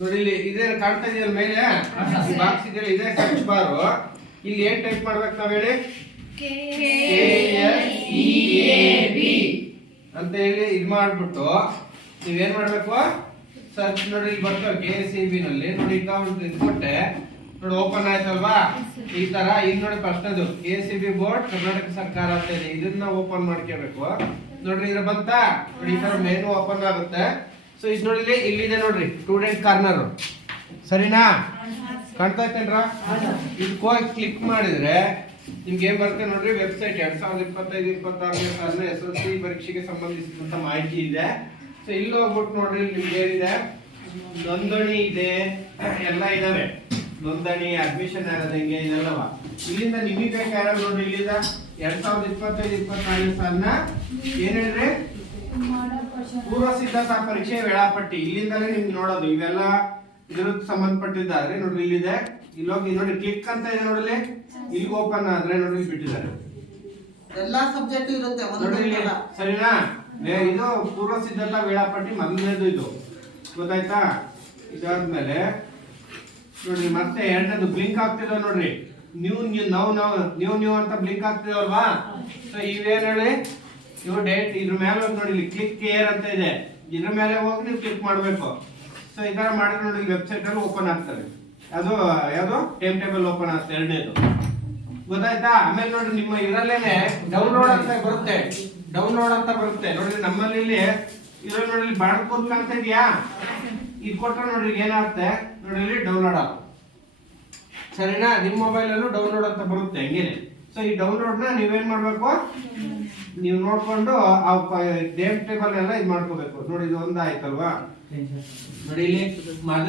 ನೋಡಿ ಇಲ್ಲಿ ಇದೇ ಕಾಣ್ತಾ ಇದೆಯಲ್ಲ ಮೇಲೆ ಬಾಕ್ಸ್ ಇದೆಯಲ್ಲ ಇದೇ ಸರ್ಚ್ ಬಾರು. ಇಲ್ಲಿ ಏನ್ ಟೈಪ್ ಮಾಡ್ಬೇಕು ನಾವ್ ಹೇಳಿ? KSEAB ಅಂತ ಹೇಳಿ ಇದು ಮಾಡ್ಬಿಟ್ಟು ನೀವೇನ್ ಮಾಡ್ಬೇಕು? ಸರ್ಚ್ ನೋಡಿ ಇಲ್ಲಿ ಬರ್ತವೆ KSEAB ನಲ್ಲಿ. ನೋಡಿ ಈಗ ಒಂದು ಇದು ಕೊಟ್ಟೆ ನೋಡಿ ಓಪನ್ ಆಯ್ತಲ್ವಾ? ಈ ತರ ಈಗ ನೋಡಿ ಫಸ್ಟ್ದು KSEAB ಬೋರ್ಡ್ ಕರ್ನಾಟಕ ಸರ್ಕಾರ ಅಂತ ಇದೆ. ಇದನ್ನ ಓಪನ್ ಮಾಡ್ಕೋಬೇಕು. ನೋಡ್ರಿ ಇದ್ರ ಬಂತ ನೋಡಿ ಈ ತರ ಮೆನು ಓಪನ್ ಆಗುತ್ತೆ. ಸೊ ಇದು ನೋಡಿ ಇಲ್ಲಿದೆ ನೋಡ್ರಿ ಸ್ಟೂಡೆಂಟ್ ಕಾರ್ನರ್, ಸರಿನಾ? ಕಾಣ್ತಾ ಇತ್ತೇನ್ರ? ಇದಕ್ಕೆ ಹೋಗಿ ಕ್ಲಿಕ್ ಮಾಡಿದ್ರೆ ನಿಮ್ಗೆ ಏನ್ ಬರುತ್ತೆ ನೋಡ್ರಿ, ವೆಬ್ಸೈಟ್ 2025-26ನೇ ಸಾಲಿನ SSLC ಪರೀಕ್ಷೆಗೆ ಸಂಬಂಧಿಸಿದಂತ ಮಾಹಿತಿ ಇದೆ. ಸೊ ಇಲ್ಲಿ ಹೋಗ್ಬಿಟ್ಟು ನೋಡ್ರಿ ನಿಮ್ಗೆ ಏನಿದೆ, ನೋಂದಣಿ ಇದೆ, ಎಲ್ಲ ಇದಾವೆ. ನೋಂದಣಿ, ಅಡ್ಮಿಷನ್ ಆಗೋದಂಗೆ ಇದೆಲ್ಲವ. ಇಲ್ಲಿಂದ ನಿಮಗೆ ಬೇಕಾದ್ರೆ ನೋಡ್ರಿ ಇಲ್ಲಿಂದ 2025-26ನೇ ಸಾಲಿನ ಏನ್ ಹೇಳ್ರಿ, ಪೂರ್ವ ಸಿದ್ಧತಾ ಪರೀಕ್ಷೆ ವೇಳಾಪಟ್ಟಿ. ಇಲ್ಲಿಂದಲೇ ನಿಮ್ಗೆ ನೋಡೋದು ಇವೆಲ್ಲ ಇದ್ರ ಸಂಬಂಧಪಟ್ಟಿದ್ದಾರೆ. ನೋಡ್ರಿ ಇಲ್ಲಿದೆ, ಇಲ್ಲೋಗಿ ನೋಡಿ ಕ್ಲಿಕ್ ಅಂತ ಇದೆ ನೋಡ್ರಿ, ಇಲ್ಲಿ ಓಪನ್ ಆದ್ರೆ ನೋಡ್ರಿ ಬಿಟ್ಟಿದ್ದಾರೆ ಎಲ್ಲಾ ಸಬ್ಜೆಕ್ಟ್ ಇರುತ್ತೆ ನೋಡ್ರಿ ಇಲ್ಲಿ, ಸರಿನಾ? ಇದು ಪೂರ್ವ ಸಿದ್ಧತಾ ವೇಳಾಪಟ್ಟಿ ಮೊದಲನೇದು ಇದು, ಗೊತ್ತಾಯ್ತಾ? ಇದಾದ್ಮೇಲೆ ನೋಡ್ರಿ ಮತ್ತೆ ಎರಡನೇದು ಬ್ಲಿಂಕ್ ಆಗ್ತಿದೆ ನೋಡ್ರಿ, ನ್ಯೂ ಅಂತ ಬ್ಲಿಂಕ್ ಆಗ್ತಿದಲ್ವಾ? ಸೊ ಇವೇನ್ ಹೇಳಿ, ಇವು ಡೇಟ್ ಇದ್ರ ಮೇಲೆ ಹೋಗಿ ನೋಡಿ ಇಲ್ಲಿ ಕ್ಲಿಕ್ ಕೇರ್ ಅಂತ ಇದೆ, ಇದ್ರ ಮೇಲೆ ಹೋಗಿ ನೀವು ಕ್ಲಿಕ್ ಮಾಡ್ಬೇಕು. ಸೊ ಈ ತರ ಮಾಡಿದ್ರೆ ನೋಡಿ ವೆಬ್ಸೈಟ್ ಅಲ್ಲಿ ಓಪನ್ ಆಗ್ತದೆ. ಅದು ಯಾವುದು ಟೈಮ್ ಟೇಬಲ್ ಓಪನ್ ಆಗುತ್ತೆ ಎರಡನೇದು, ಗೊತ್ತಾಯ್ತಾ? ಆಮೇಲೆ ನೋಡ್ರಿ ನಿಮ್ಮ ಇದರಲ್ಲೇನೆ ಡೌನ್ಲೋಡ್ ಅಂತ ಬರುತ್ತೆ, ನೋಡ್ರಿ ನಮ್ಮಲ್ಲಿ ಇಲ್ಲಿ ಇದ್ರಲ್ಲಿ ನೋಡಿ ಬಾಳ್ಕೋತ್ ಅಂತ ಇದೆಯಾ, ಇದು ಕೊಟ್ರೆ ನೋಡ್ರಿ ಏನಾಗುತ್ತೆ ನೋಡ್ರಿ ಇಲ್ಲಿ ಡೌನ್ಲೋಡ್ ಆಗುತ್ತೆ, ಸರಿನಾ? ನಿಮ್ಮ ಮೊಬೈಲ್ ಅಲ್ಲೂ ಡೌನ್ಲೋಡ್ ಅಂತ ಬರುತ್ತೆ ಹಂಗೇನೆ. ಸೊ ಈ ಡೌನ್ಲೋಡ್ ನ ನೀವೇನ್ ಮಾಡ್ಬೇಕು, ನೀವು ನೋಡ್ಕೊಂಡು ಆ ಟೈಮ್ ಟೇಬಲ್ ಎಲ್ಲ ಇದು ಮಾಡ್ಕೋಬೇಕು. ನೋಡಿ ಇದು ಒಂದಾಯ್ತಲ್ವಾ? ನೋಡಿ ಇಲ್ಲಿ ಮೊದಲು